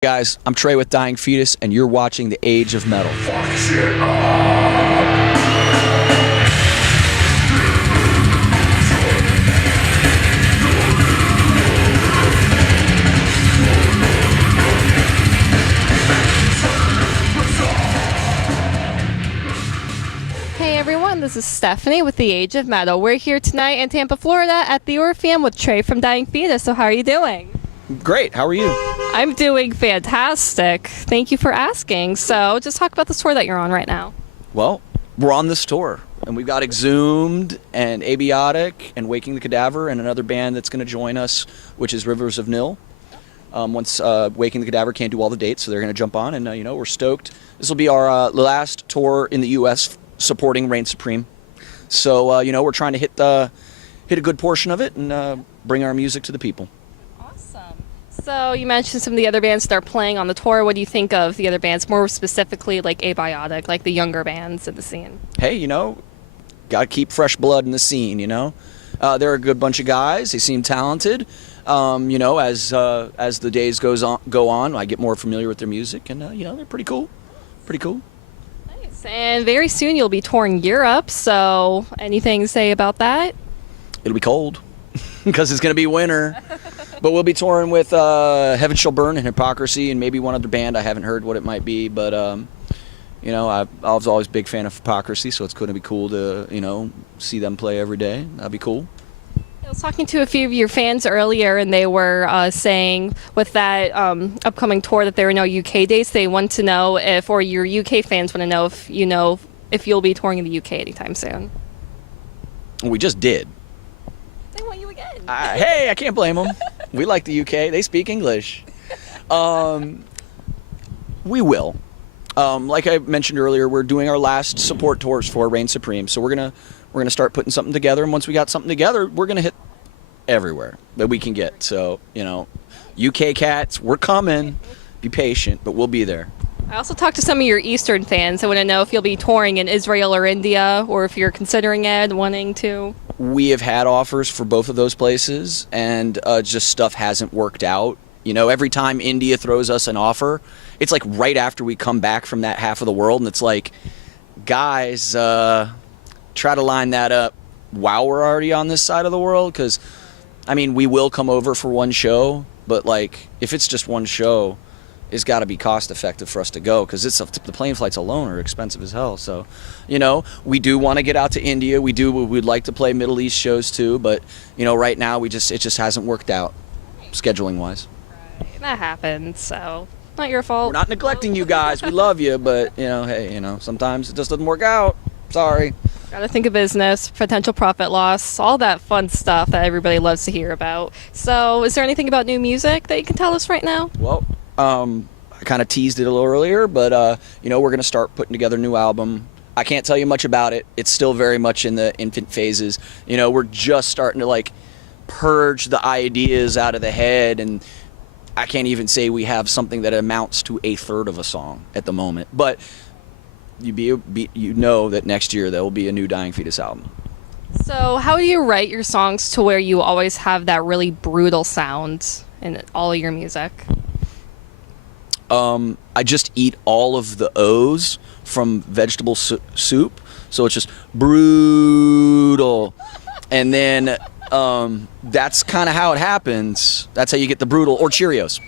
Guys, I'm Trey with Dying Fetus, and you're watching The Age of Metal. Fuck shit up! Hey everyone, this is Stephanie with The Age of Metal. We're here tonight in Tampa, Florida at the Orpheum with Trey from Dying Fetus. So how are you doing? Great, how are you? I'm doing fantastic. Thank you for asking. So just talk about the tour that you're on right now. Well, we're on this tour, and we've got Exhumed and Abiotic and Waking the Cadaver and another band that's going to join us, which is Rivers of Nil. Once Waking the Cadaver can't do all the dates, so they're going to jump on, and we're stoked. This will be our last tour in the U.S. supporting Reign Supreme. So, we're trying to hit a good portion of it and bring our music to the people. Awesome. So you mentioned some of the other bands that are playing on the tour. What do you think of the other bands, more specifically like Abiotic, like the younger bands in the scene? Hey, got to keep fresh blood in the scene, They're a good bunch of guys. They seem talented. As the days go on, I get more familiar with their music, and they're pretty cool. Pretty cool. Nice. And very soon you'll be touring Europe. So anything to say about that? It'll be cold because it's going to be winter. But we'll be touring with Heaven Shall Burn and Hypocrisy and maybe one other band. I haven't heard what it might be, but I was always a big fan of Hypocrisy, so it's going to be cool to see them play every day. That'd be cool. I was talking to a few of your fans earlier, and they were saying with that upcoming tour that there are no UK dates. They want to know or your UK fans want to know if you'll be touring in the UK anytime soon. We just did. They want you again. Hey, I can't blame them. We like the UK. They speak English. We will. Like I mentioned earlier, we're doing our last support tours for Reign Supreme, so we're gonna start putting something together. And once we got something together, we're gonna hit everywhere that we can get. So UK cats, we're coming. Be patient, but we'll be there. I also talked to some of your Eastern fans. I want to know if you'll be touring in Israel or India, or if you're considering it, wanting to. We have had offers for both of those places, and just stuff hasn't worked out. Every time India throws us an offer, it's like right after we come back from that half of the world, and it's like, guys, try to line that up while we're already on this side of the world, because, we will come over for one show, but, if it's just one show, it's got to be cost effective for us to go, because the plane flights alone are expensive as hell. So, we do want to get out to India. We'd like to play Middle East shows too, but right now it just hasn't worked out scheduling wise. Right. That happens, so not your fault. We're not neglecting you guys. We love you, but hey, sometimes it just doesn't work out. Sorry. Gotta think of business, potential profit loss, all that fun stuff that everybody loves to hear about. So, is there anything about new music that you can tell us right now? Well, I kind of teased it a little earlier, but we're going to start putting together a new album. I can't tell you much about it. It's still very much in the infant phases. We're just starting to purge the ideas out of the head, and I can't even say we have something that amounts to a third of a song at the moment. But you know that next year there will be a new Dying Fetus album. So, how do you write your songs to where you always have that really brutal sound in all of your music? I just eat all of the O's from vegetable soup, so it's just brutal. And then that's kind of how it happens. That's how you get the brutal, or Cheerios.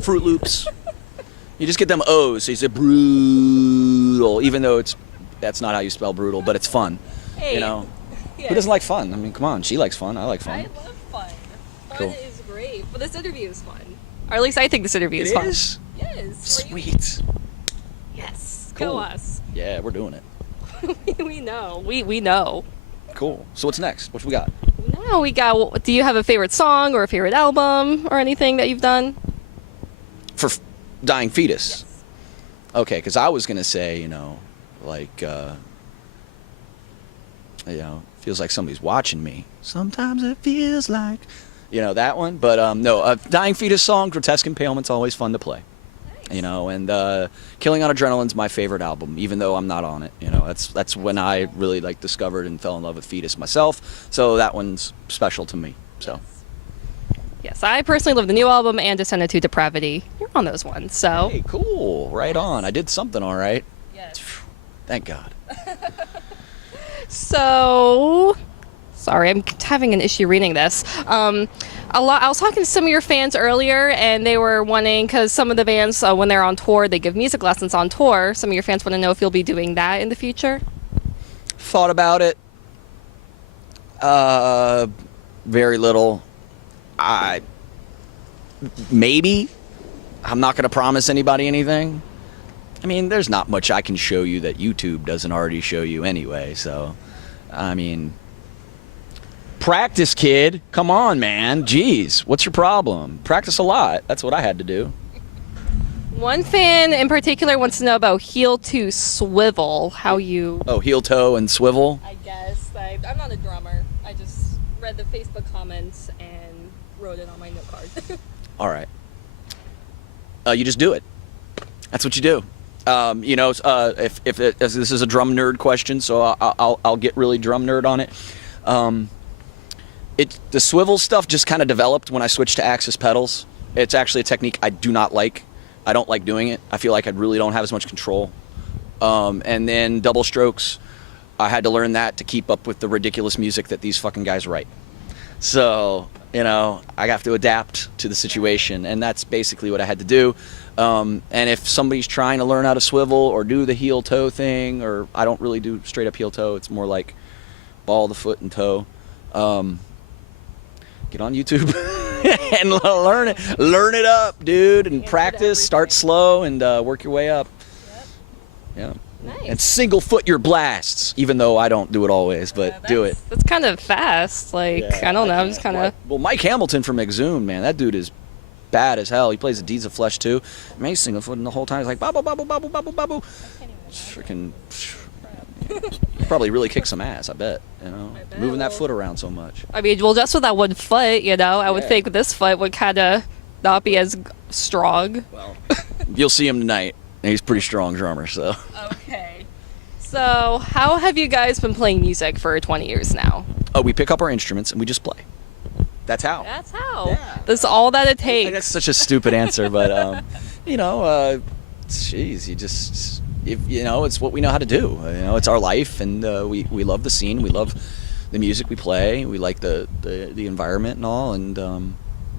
Fruit Loops. You just get them O's, so you say brutal, even though that's not how you spell brutal, but it's fun. Hey. Yeah. Who doesn't like fun? Come on, she likes fun. I like fun. I love fun. Fun Cool. is great, but this interview is fun. Or at least I think this interview is fun. It is? Yes. Sweet. Yes. Cool. Go us. Yeah, we're doing it. We know. We know. Cool. So what's next? What we got? Now we got. Do you have a favorite song or a favorite album or anything that you've done? For Dying Fetus? Yes. Okay, because I was going to say, feels like somebody's watching me. Sometimes it feels like, that one. But no, Dying Fetus song, Grotesque Impalement's always fun to play. Nice. And Killing on Adrenaline's my favorite album, even though I'm not on it. That's when I really discovered and fell in love with Fetus myself. So that one's special to me. So. Yes, I personally love the new album and Descended to Depravity. You're on those ones, so. Hey, cool. Right on. I did something all right. Yes. Thank God. So, sorry, I'm having an issue reading this. I was talking to some of your fans earlier, and they were wanting, because some of the bands, when they're on tour, they give music lessons on tour. Some of your fans want to know if you'll be doing that in the future. Thought about it. Very little. Maybe. I'm not going to promise anybody anything. I mean, there's not much I can show you that YouTube doesn't already show you anyway, so, I mean, practice, kid. Come on, man. Jeez, what's your problem? Practice a lot. That's what I had to do. One fan in particular wants to know about heel to swivel, how you... Oh, heel toe and swivel? I guess. I'm not a drummer. I just read the Facebook comments and wrote it on my note card. All right. You just do it. That's what you do. If this is a drum nerd question, so I'll get really drum nerd on it. The swivel stuff just kind of developed when I switched to Axis pedals. It's actually a technique I do not like. I don't like doing it. I feel like I really don't have as much control. And then double strokes, I had to learn that to keep up with the ridiculous music that these fucking guys write. So, I have to adapt to the situation, and that's basically what I had to do. And if somebody's trying to learn how to swivel or do the heel toe thing, or I don't really do straight up heel toe, it's more like ball the foot and toe. Get on YouTube and learn it up, dude, and practice. Start slow and work your way up. Yep. Yeah. Nice. And single foot your blasts, even though I don't do it always, but do it. That's kind of fast. I don't know. I'm just kind of... Well, Mike Hamilton from Exhumed, man, that dude is bad as hell. He plays the Deeds of Flesh too. Man, he's single footing the whole time. He's like, babu, babu, babu, babu, babu. Freaking... Probably really kick some ass, I bet. Moving that foot around so much. I mean, well, just with that one foot, I would think this foot would kind of not be as strong. Well, you'll see him tonight. He's a pretty strong drummer, so. Okay. So, how have you guys been playing music for 20 years now? Oh, we pick up our instruments and we just play. That's how. That's how. Yeah. That's all that it takes. That's such a stupid answer, but geez, you just, it's what we know how to do. It's our life, and we love the scene. We love the music we play. We like the environment and all, and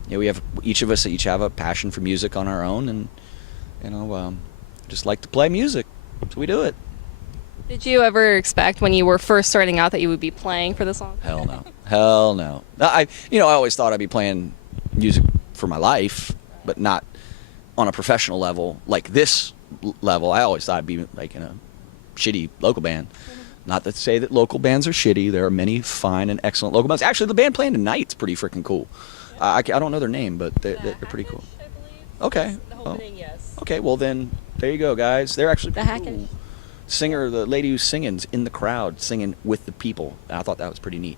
we have each of us have a passion for music on our own, and just like to play music, so we do it. Did you ever expect when you were first starting out that you would be playing for this long? Hell no. Hell no. I always thought I'd be playing music for my life, but not on a professional level like this level. I always thought I'd be like in a shitty local band. Not to say that local bands are shitty. There are many fine and excellent local bands. Actually, the band playing tonight's pretty freaking cool. I don't know their name, but they're pretty cool. I believe. Okay. The opening, yes. Okay, well then, there you go, guys. They're actually The pretty Hackish. cool. Singer, the lady who's singing's in the crowd, singing with the people. And I thought that was pretty neat.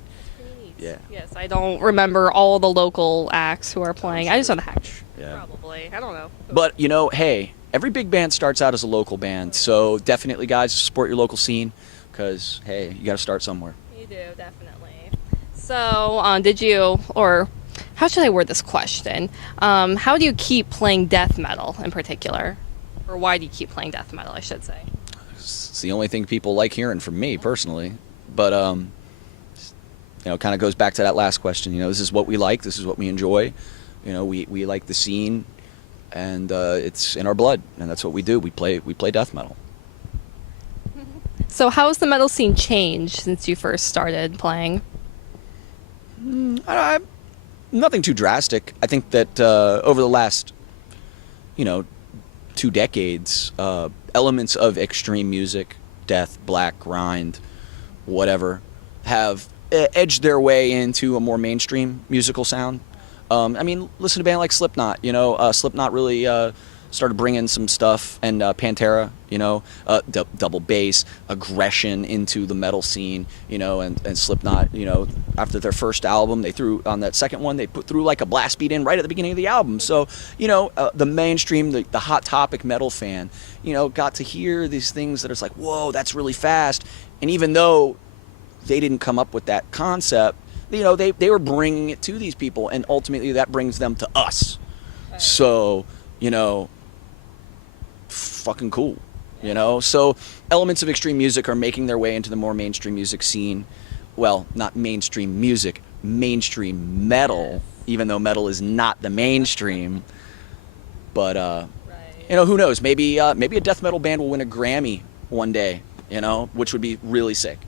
Yeah. Yes, I don't remember all the local acts who are playing. I just know the Hackish. Yeah. Probably. I don't know. But, hey, every big band starts out as a local band. So definitely, guys, support your local scene because, hey, you got to start somewhere. You do, definitely. So, did you, or how should I word this question? How do you keep playing death metal in particular? Or why do you keep playing death metal, I should say? It's the only thing people like hearing from me personally. But, kind of goes back to that last question. This is what we like. This is what we enjoy. We like the scene, and it's in our blood, and that's what we do. We play death metal. So how has the metal scene changed since you first started playing? Nothing too drastic. I think that over the last, 2 decades, elements of extreme music, death, black, grind, whatever, have edged their way into a more mainstream musical sound. Listen to a band like Slipknot. Slipknot really started bringing some stuff, and Pantera, double bass, aggression into the metal scene, and Slipknot, after their first album, they threw, on that second one, they put through like a blast beat in right at the beginning of the album. So, the mainstream, the Hot Topic metal fan, got to hear these things that it's like, whoa, that's really fast. And even though they didn't come up with that concept, they were bringing it to these people, and ultimately that brings them to us. Right. So, fucking cool. So elements of extreme music are making their way into the more mainstream music scene. Well, not mainstream music, mainstream metal, even though metal is not the mainstream. But who knows? Maybe a death metal band will win a Grammy one day, which would be really sick.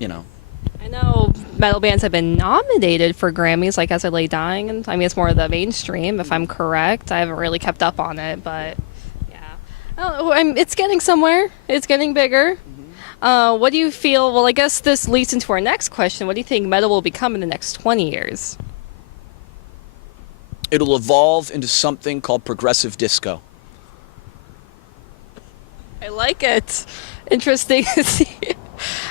I know metal bands have been nominated for Grammys, like As I Lay Dying, and I mean it's more of the mainstream, if I'm correct. I haven't really kept up on it, but it's getting somewhere. It's getting bigger. What do you feel? Well, I guess this leads into our next question. What do you think metal will become in the next 20 years? It'll evolve into something called progressive disco. I like it. Interesting to see.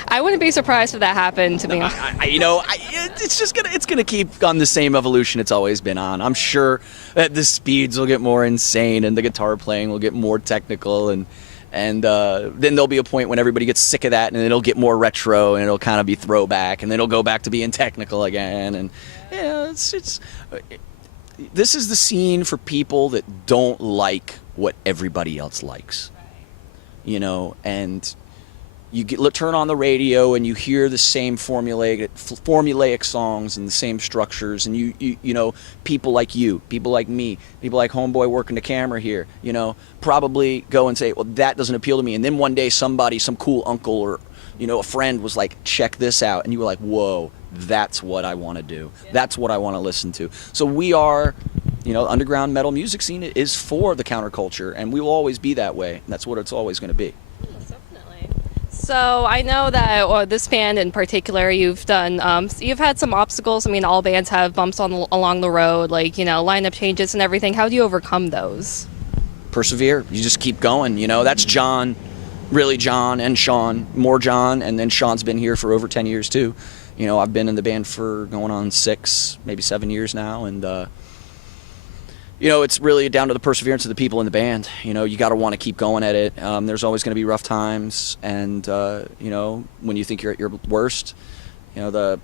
I wouldn't be surprised if that happened, to be honest. It's gonna keep on the same evolution it's always been on. I'm sure that the speeds will get more insane and the guitar playing will get more technical, and then there'll be a point when everybody gets sick of that, and it'll get more retro, and it'll kind of be throwback, and then it'll go back to being technical again. And this is the scene for people that don't like what everybody else likes, and you turn on the radio and you hear the same formulaic songs and the same structures, and you people like you, people like me, people like homeboy working the camera here, probably go and say, well, that doesn't appeal to me. And then one day some cool uncle or a friend was like, check this out, and you were like, whoa, that's what I want to do. Yeah. That's what I want to listen to. So we are, underground metal music scene is for the counterculture, and we will always be that way. And that's what it's always going to be. So I know that this band in particular, you've had some obstacles. I mean, all bands have bumps along the road, like, lineup changes and everything. How do you overcome those? Persevere. You just keep going. That's John, really John and Sean, more John, and then Sean's been here for over 10 years too. I've been in the band for going on 6, maybe 7 years now, and it's really down to the perseverance of the people in the band. You got to want to keep going at it. There's always going to be rough times, and when you think you're at your worst, the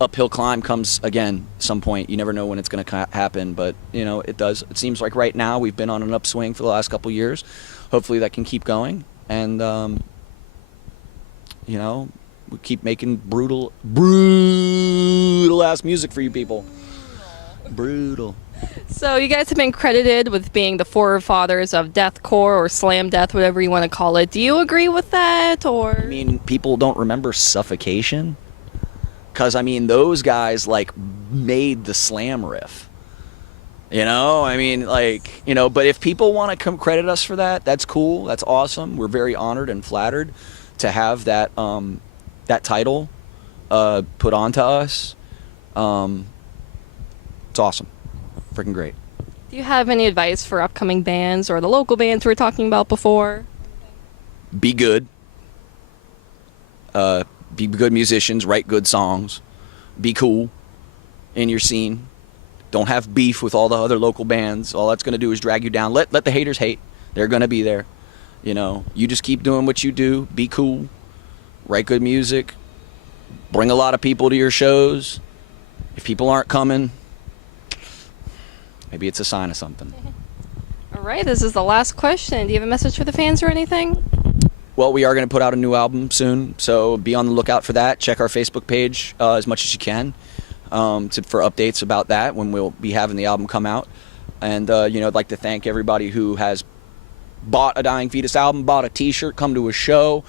uphill climb comes again at some point. You never know when it's going to happen, but it does. It seems like right now we've been on an upswing for the last couple of years. Hopefully that can keep going, and we keep making brutal ass music for you people. Brutal. So you guys have been credited with being the forefathers of deathcore or slam death, whatever you want to call it. Do you agree with that, or? I mean, people don't remember Suffocation, because those guys made the slam riff. But if people want to come credit us for that, that's cool. That's awesome. We're very honored and flattered to have that title put onto us. It's awesome. Freaking great. Do you have any advice for upcoming bands or the local bands we were talking about before? Be good. Be good musicians. Write good songs. Be cool in your scene. Don't have beef with all the other local bands. All that's going to do is drag you down. Let the haters hate. They're going to be there. You just keep doing what you do. Be cool. Write good music. Bring a lot of people to your shows. If people aren't coming, maybe it's a sign of something. All right, this is the last question. Do you have a message for the fans or anything? Well, we are going to put out a new album soon, so be on the lookout for that. Check our Facebook page as much as you can for updates about that when we'll be having the album come out. And, I'd like to thank everybody who has bought a Dying Fetus album, bought a t-shirt, come to a show,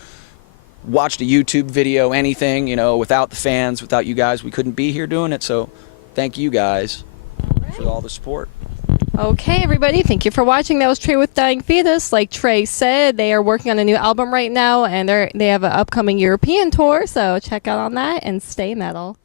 watched a YouTube video, anything. Without the fans, without you guys, we couldn't be here doing it. So thank you guys for all the support. Okay, everybody, thank you for watching. That was Trey with Dying Fetus. Like Trey said, they are working on a new album right now, and they have an upcoming European tour, so check out on that and stay metal.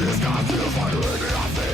This guy feels like a living, I think